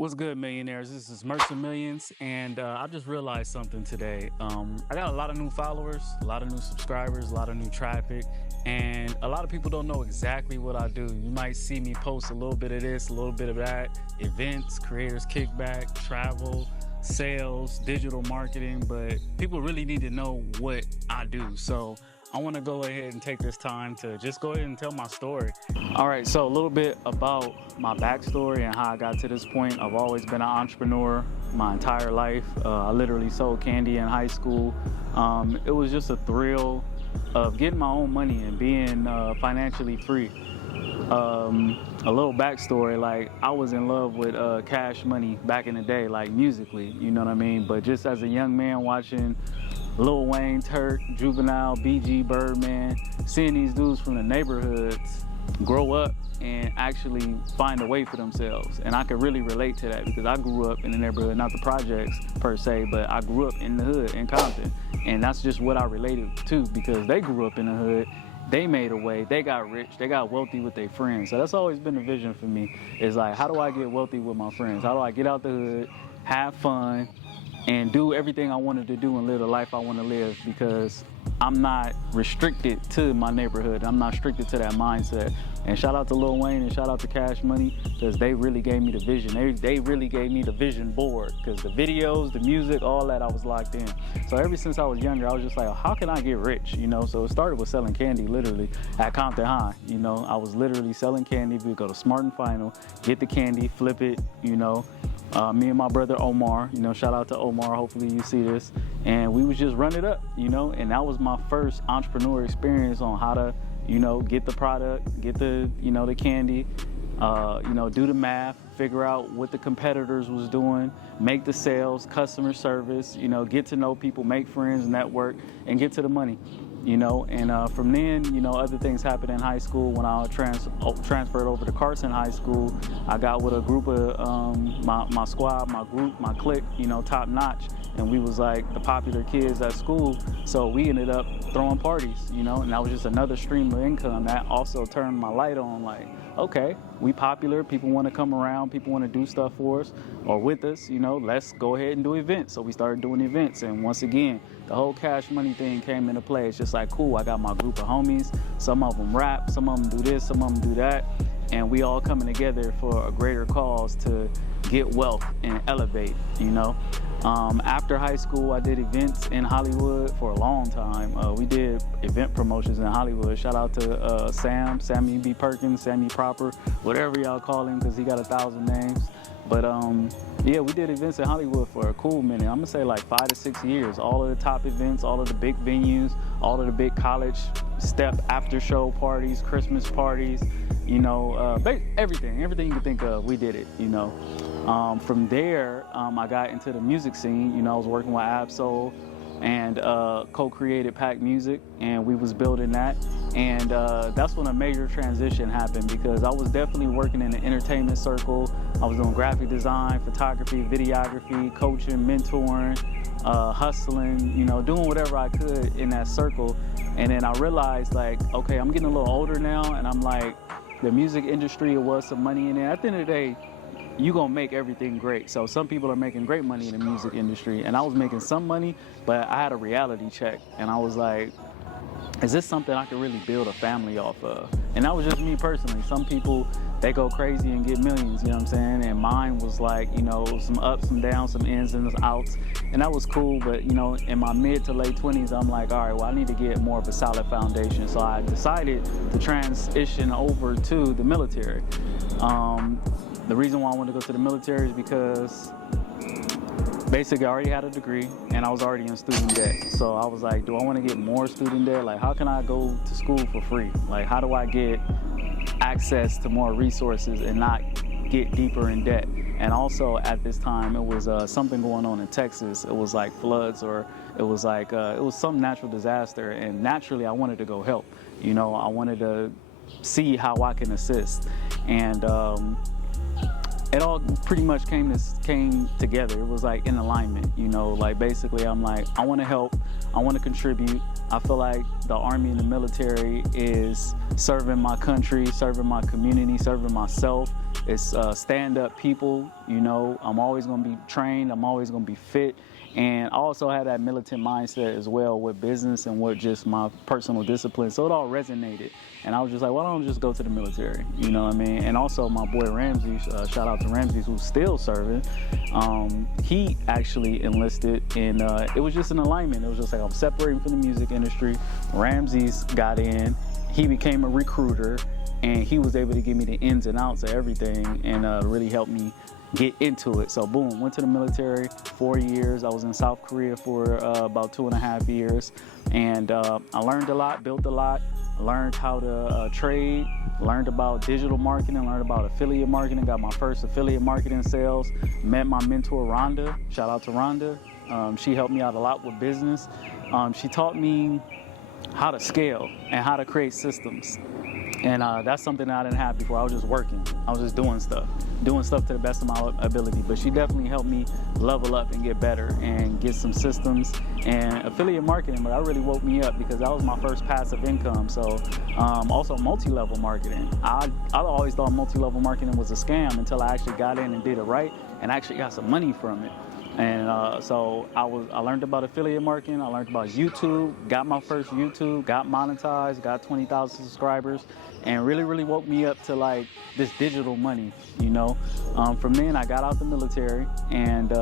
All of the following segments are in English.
What's good, millionaires? This is MercerMillions, and I just realized something today. I got a lot of new followers, a lot of new subscribers, a lot of new traffic, and a lot of people don't know exactly what I do. You might see me post a little bit of this, a little bit of that, events, creators kickback, travel, sales, digital marketing, but people really need to know what I do. So I want to go ahead and take this time to just go ahead and tell my story. All right, so a little bit about my backstory and how I got to this point. I've always been an entrepreneur my entire life. I literally sold candy in high school. It was just a thrill of getting my own money and being financially free. A little backstory, like I was in love with Cash Money back in the day, like musically, you know what I mean? But just as a young man watching Lil Wayne, Turk, Juvenile, BG, Birdman, seeing these dudes from the neighborhoods grow up and actually find a way for themselves. And I could really relate to that because I grew up in the neighborhood, not the projects per se, but I grew up in the hood in Compton. And that's just what I related to because they grew up in the hood, they made a way, they got rich, they got wealthy with their friends. So that's always been the vision for me, is like, how do I get wealthy with my friends? How do I get out the hood, have fun, and do everything I wanted to do and live the life I want to live, because I'm not restricted to my neighborhood. I'm not restricted to that mindset. And shout out to Lil Wayne and shout out to Cash Money, because they really gave me the vision. They really gave me the vision board, because the videos, the music, all that, I was locked in. So ever since I was younger, I was just like, how can I get rich? You know, so it started with selling candy, literally, at Compton High. You know, I was literally selling candy. We would go to Smart and Final, get the candy, flip it, you know. Me and my brother Omar, you know, shout out to Omar, hopefully you see this, and we would just run it up, you know, and that was my first entrepreneur experience on how to, you know, get the product, get the, you know, the candy, you know, do the math, figure out what the competitors was doing, make the sales, customer service, you know, get to know people, make friends, network, and get to the money. You know, and from then, you know, other things happened in high school. When I transferred over to Carson High School, I got with a group of my squad, my group, my clique, you know, top notch. And we was like the popular kids at school. So we ended up throwing parties, you know, and that was just another stream of income that also turned my light on, like, okay, we popular, people want to come around, people want to do stuff for us or with us, you know, let's go ahead and do events. So we started doing events, and once again, the whole Cash Money thing came into play. It's just like, cool, I got my group of homies, some of them rap, some of them do this, some of them do that, and we all coming together for a greater cause to get wealth and elevate, you know. After high school, I did events in Hollywood for a long time. We did event promotions in Hollywood. Shout out to Sammy B. Perkins, Sammy Proper, whatever y'all call him, because he got 1,000 names. But yeah, we did events in Hollywood for a cool minute. I'm gonna say like 5 to 6 years. All of the top events, all of the big venues, all of the big college step after show parties, Christmas parties, you know, everything you can think of, we did it, you know. From there, I got into the music scene. You know, I was working with Absol and co-created Pack Music, and we was building that. And that's when a major transition happened, because I was definitely working in the entertainment circle. I was doing graphic design, photography, videography, coaching, mentoring, hustling, you know, doing whatever I could in that circle. And then I realized, like, okay, I'm getting a little older now, and I'm like, the music industry, it was some money in it. At the end of the day, you gonna make everything great. So some people are making great money in the music industry, and I was making some money, but I had a reality check, and I was like, is this something I could really build a family off of? And that was just me personally. Some people, they go crazy and get millions, you know what I'm saying? And mine was like, you know, some ups, some downs, some ins and some outs, and that was cool. But, you know, in my mid to late 20s, I'm like, all right, well, I need to get more of a solid foundation. So I decided to transition over to the military. The reason why I wanted to go to the military is because basically I already had a degree and I was already in student debt. So I was like, do I want to get more student debt? Like, how can I go to school for free? Like, how do I get access to more resources and not get deeper in debt? And also at this time, it was something going on in Texas. It was like floods, or it was like, it was some natural disaster. And naturally, I wanted to go help. You know, I wanted to see how I can assist. And it all pretty much came together. It was like in alignment, you know, like basically I'm like, I want to help, I want to contribute. I feel like the Army and the military is serving my country, serving my community, serving myself. It's stand-up people, you know. I'm always going to be trained. I'm always going to be fit. And I also had that militant mindset as well with business and with just my personal discipline. So it all resonated. And I was just like, why don't I just go to the military? You know what I mean? And also my boy Ramsey, shout out to Ramsey, who's still serving. He actually enlisted, and it was just an alignment. It was just like, I'm separating from the music industry. Ramsey's got in. He became a recruiter, and he was able to give me the ins and outs of everything and really help me get into it. So boom, went to the military, 4 years. I was in South Korea for about 2.5 years. And I learned a lot, built a lot, learned how to trade, learned about digital marketing, learned about affiliate marketing, got my first affiliate marketing sales, met my mentor Rhonda, shout out to Rhonda. She helped me out a lot with business. She taught me how to scale and how to create systems. And that's something that I didn't have before. I was just working. I was just doing stuff to the best of my ability. But she definitely helped me level up and get better and get some systems and affiliate marketing. But that really woke me up because that was my first passive income. So also multi-level marketing. I always thought multi-level marketing was a scam until I actually got in and did it right and actually got some money from it. And so I learned about affiliate marketing. I learned about YouTube, got my first YouTube, got monetized, got 20,000 subscribers, and really woke me up to like this digital money, you know. From then I got out the military, and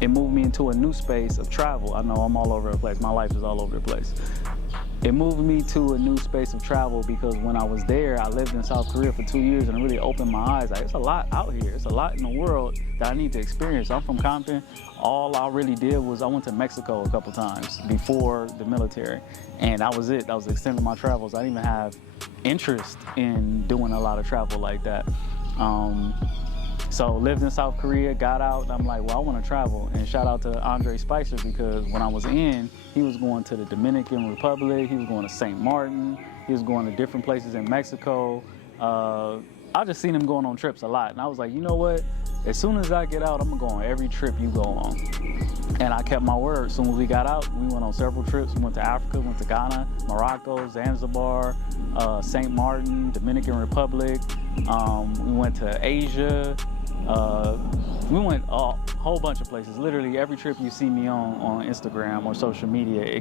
it moved me into a new space of travel. I know I'm all over the place. My life is all over the place. It moved me to a new space of travel because when I was there, I lived in South Korea for 2 years, and it really opened my eyes. Like, it's a lot out here. It's a lot in the world that I need to experience. I'm from Compton. All I really did was I went to Mexico a couple times before the military, and that was it. That was the extent of my travels. I didn't even have interest in doing a lot of travel like that. So lived in South Korea, got out, and I'm like, well, I want to travel. And shout out to Andre Spicer, because when I was in, he was going to the Dominican Republic, he was going to St. Martin, he was going to different places in Mexico. I just seen him going on trips a lot. And I was like, you know what? As soon as I get out, I'm gonna go on every trip you go on. And I kept my word. As soon as we got out, we went on several trips. We went to Africa, went to Ghana, Morocco, Zanzibar, St. Martin, Dominican Republic. We went to Asia. We went a whole bunch of places. Literally every trip you see me on Instagram or social media,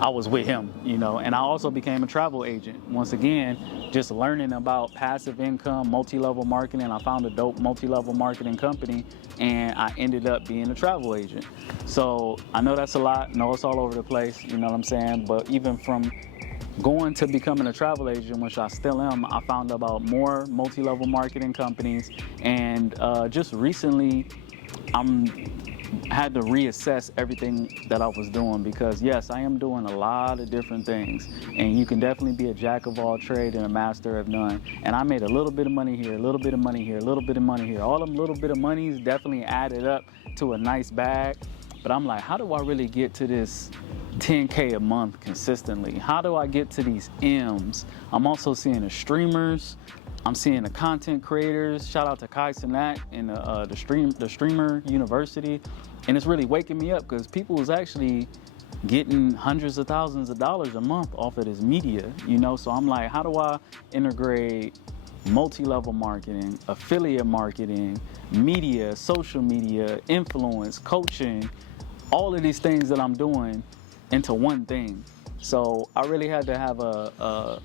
I was with him, you know. And I also became a travel agent. Once again, just learning about passive income, multi-level marketing. I found a dope multi-level marketing company, and I ended up being a travel agent. So I know that's a lot. I know it's all over the place, you know what I'm saying? But even from going to becoming a travel agent, which I still am, I found about more multi-level marketing companies. And just recently, had to reassess everything that I was doing, because yes, I am doing a lot of different things, and you can definitely be a jack of all trades and a master of none. And I made a little bit of money here, a little bit of money here, a little bit of money here. All them little bit of monies definitely added up to a nice bag. But I'm like, how do I really get to this 10K a month consistently? How do I get to these M's? I'm also seeing the streamers. I'm seeing the content creators. Shout out to Kai Cenat and the Streamer University. And it's really waking me up, because people was actually getting hundreds of thousands of dollars a month off of this media, you know? So I'm like, how do I integrate multi-level marketing, affiliate marketing, media, social media, influence, coaching, all of these things that I'm doing into one thing? So I really had to have a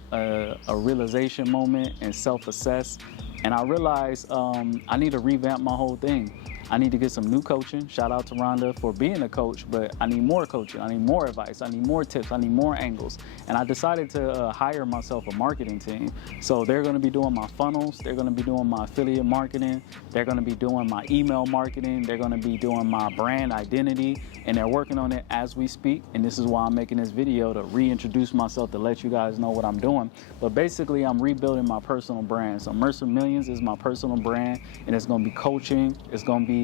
realization moment and self-assess. And I realized I need to revamp my whole thing. I need to get some new coaching. Shout out to Rhonda for being a coach, but I need more coaching. I need more advice. I need more tips. I need more angles. And I decided to hire myself a marketing team. So they're going to be doing my funnels. They're going to be doing my affiliate marketing. They're going to be doing my email marketing. They're going to be doing my brand identity. And they're working on it as we speak. And this is why I'm making this video, to reintroduce myself, to let you guys know what I'm doing. But basically, I'm rebuilding my personal brand. So MercerMillions is my personal brand, and it's going to be coaching. It's going to be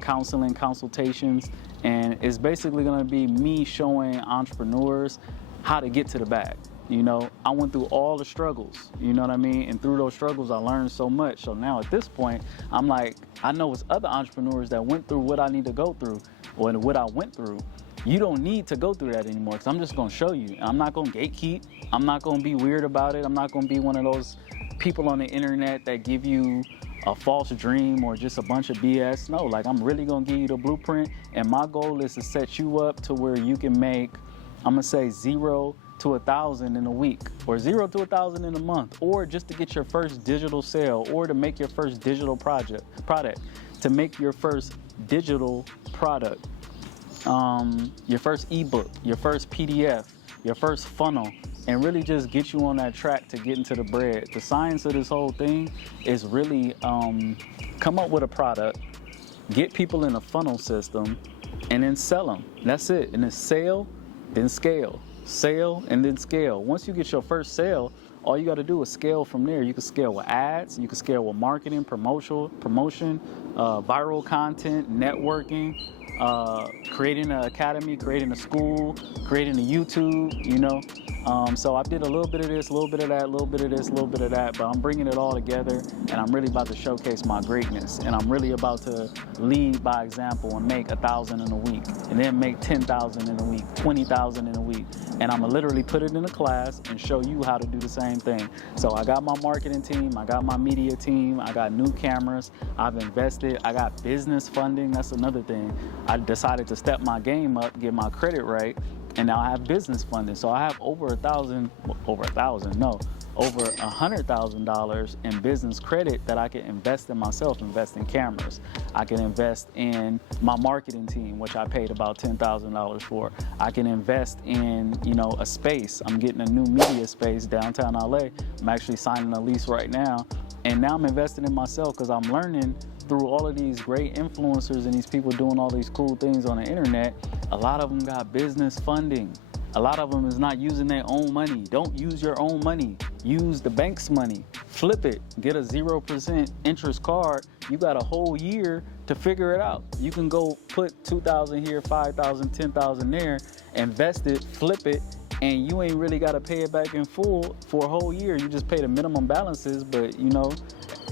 counseling, consultations, and it's basically going to be me showing entrepreneurs how to get to the bag. You know, I went through all the struggles, you know what I mean? And through those struggles, I learned so much. So now at this point, I'm like, I know it's other entrepreneurs that went through what I need to go through, or what I went through, you don't need to go through that anymore, because I'm just going to show you. I'm not going to gatekeep. I'm not going to be weird about it. I'm not going to be one of those people on the internet that give you a false dream or just a bunch of BS. No, like, I'm really going to give you the blueprint, and my goal is to set you up to where you can make, I'm going to say 0 to 1,000 in a week, or 0 to 1,000 in a month, or just to get your first digital sale, or to make your first digital product, to make your first digital product, your first ebook, your first PDF, your first funnel, and really just get you on that track to get into the bread. The science of this whole thing is really come up with a product, get people in a funnel system, and then sell them. That's it. And then sell, then scale. Sale, and then scale. Once you get your first sale, all you got to do is scale from there. You can scale with ads, you can scale with marketing, promotion, viral content, networking, creating an academy, creating a school, creating a YouTube, you know. So I did a little bit of this, a little bit of that, a little bit of this, a little bit of that, but I'm bringing it all together, and I'm really about to showcase my greatness, and I'm really about to lead by example and make 1,000 in a week, and then make 10,000 in a week, 20,000 in a week, and I'm gonna literally put it in a class and show you how to do the same thing. So I got my marketing team, I got my media team, I got new cameras, I've invested, I got business funding. That's another thing. I decided to step my game up, get my credit right, and now I have business funding. So I have over $100,000 in business credit that I can invest in myself, invest in cameras. I can invest in my marketing team, which I paid about $10,000 for. I can invest in, you know, a space. I'm getting a new media space downtown LA. I'm actually signing a lease right now. And now I'm investing in myself because I'm learning through all of these great influencers and these people doing all these cool things on the internet. A lot of them got business funding. A lot of them is not using their own money. Don't use your own money. Use the bank's money. Flip it. Get a 0% interest card. You got a whole year to figure it out. You can go put 2,000 here, 5,000, 10,000 there, invest it, flip it, and you ain't really got to pay it back in full for a whole year. You just pay the minimum balances, but you know,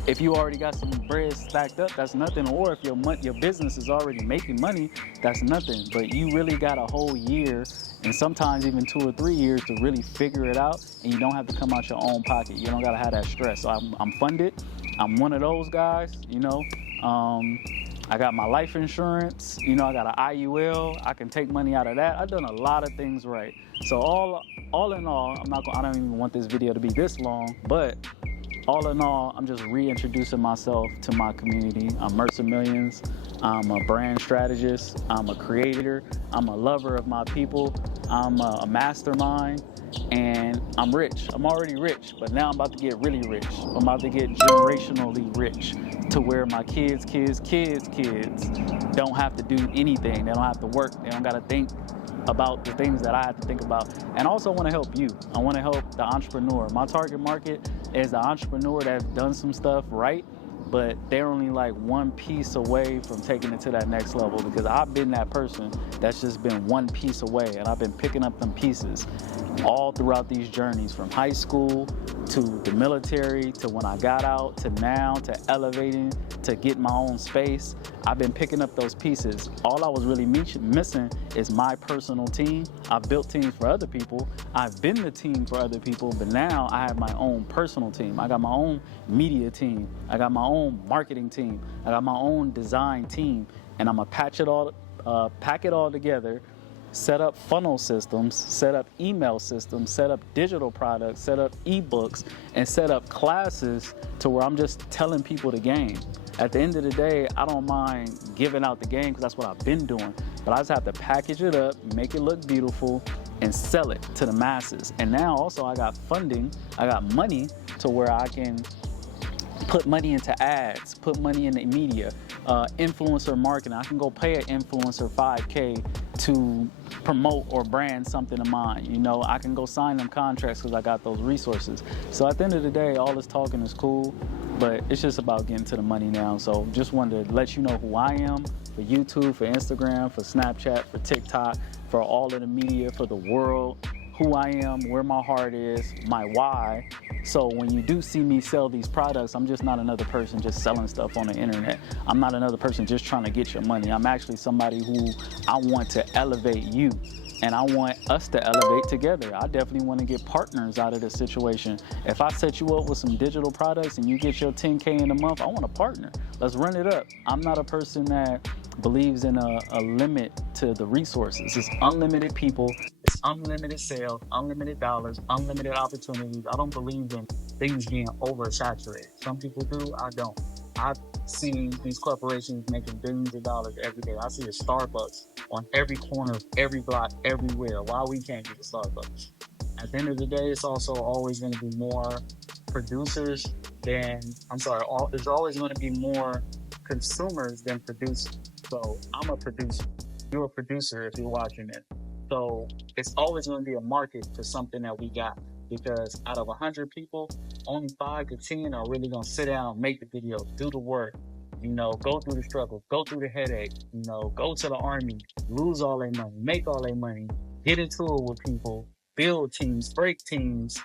if you already got some bread stacked up, that's nothing. Or if your business is already making money, that's nothing. But you really got a whole year, and sometimes even 2 or 3 years to really figure it out, and you don't have to come out your own pocket. You don't got to have that stress. So I'm funded. I'm one of those guys, you know. I got my life insurance, you know, I got an IUL. I can take money out of that. I've done a lot of things right. So all in all, I don't even want this video to be this long, but all in all, I'm just reintroducing myself to my community. I'm MercerMillions. I'm a brand strategist. I'm a creator. I'm a lover of my people. I'm a mastermind, and I'm rich. I'm already rich, but now I'm about to get really rich. I'm about to get generationally rich, to where my kids don't have to do anything. They don't have to work. They don't got to think about the things that I have to think about. And I also want to help you. I want to help the entrepreneur. My target market is the entrepreneur that's done some stuff right, but they're only like one piece away from taking it to that next level, because I've been that person that's just been one piece away, and I've been picking up them pieces all throughout these journeys, from high school to the military to when I got out to now to elevating to get my own space. I've been picking up those pieces. All I was really missing is my personal team. I've built teams for other people. I've been the team for other people, but now I have my own personal team. I got my own media team. I got my own marketing team. I got my own design team, and I'm gonna pack it all together, set up funnel systems, set up email systems, set up digital products, set up ebooks, and set up classes to where I'm just telling people the game. At the end of the day, I don't mind giving out the game because that's what I've been doing, but I just have to package it up, make it look beautiful, and sell it to the masses. And now also I got funding, I got money to where I can put money into ads, put money in the media, influencer marketing. I can go pay an influencer $5K to promote or brand something of mine. You know, I can go sign them contracts because I got those resources. So at the end of the day, all this talking is cool, but it's just about getting to the money now. So just wanted to let you know who I am, for YouTube, for Instagram, for Snapchat, for TikTok, for all of the media, for the world, who I am, where my heart is, my why, So when you do see me sell these products, I'm just not another person just selling stuff on the internet. I'm not another person just trying to get your money. I'm actually somebody who I want to elevate you, and I want us to elevate together. I definitely want to get partners out of this situation. If I set you up with some digital products and you get your 10K in a month, I want a partner. Let's run it up. I'm not a person that believes in a limit to the resources. It's unlimited people, it's unlimited sales, unlimited dollars, unlimited opportunities. I don't believe in things being oversaturated. Some people do, I don't. I've seen these corporations making billions of dollars every day. I see a Starbucks on every corner of every block, everywhere. Why we can't get a Starbucks? At the end of the day, it's also always going to be more producers than, there's always going to be more consumers than producers. So I'm a producer. You're a producer if you're watching it. So it's always going to be a market for something that we got, because out of 100 people, only 5 to 10 are really going to sit down, make the video, do the work, go through the struggle, go through the headache, go to the army, lose all their money, make all their money, get into it with people, build teams, break teams,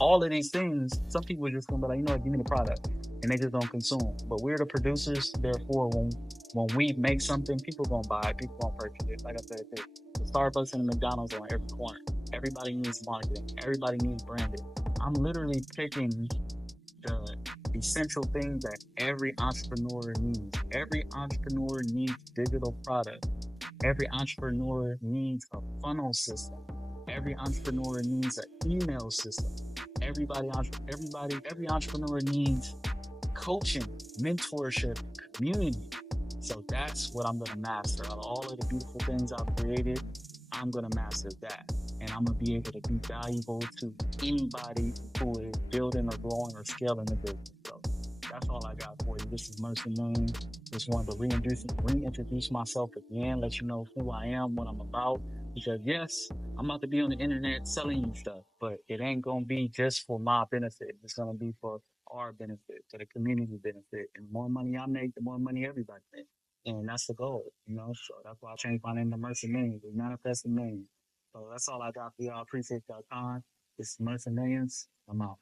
all of these things. Some people are just gonna be like, give me the product, and they just don't consume. But we're the producers, therefore, when we make something, people gonna buy it, people gonna purchase it. Like I said, the Starbucks and the McDonald's are on every corner. Everybody needs marketing. Everybody needs branding. I'm literally picking the essential things that every entrepreneur needs. Every entrepreneur needs digital product. Every entrepreneur needs a funnel system. Every entrepreneur needs an email system. Every entrepreneur needs coaching, mentorship, community. So that's what I'm gonna master. Out of all of the beautiful things I've created, I'm gonna master that. And I'm gonna be able to be valuable to anybody who is building or growing or scaling the business. So that's all I got for you. This is MercerMillions. Just wanted to reintroduce myself again, let you know who I am, what I'm about. Because yes, I'm about to be on the internet selling you stuff, but it ain't gonna be just for my benefit. It's gonna be for our benefit, for the community benefit. And the more money I make, the more money everybody makes. And that's the goal, So that's why I changed my name to MercerMillions. We manifest the millions. So that's all I got for y'all. Appreciate y'all time. This is MercerMillions. I'm out.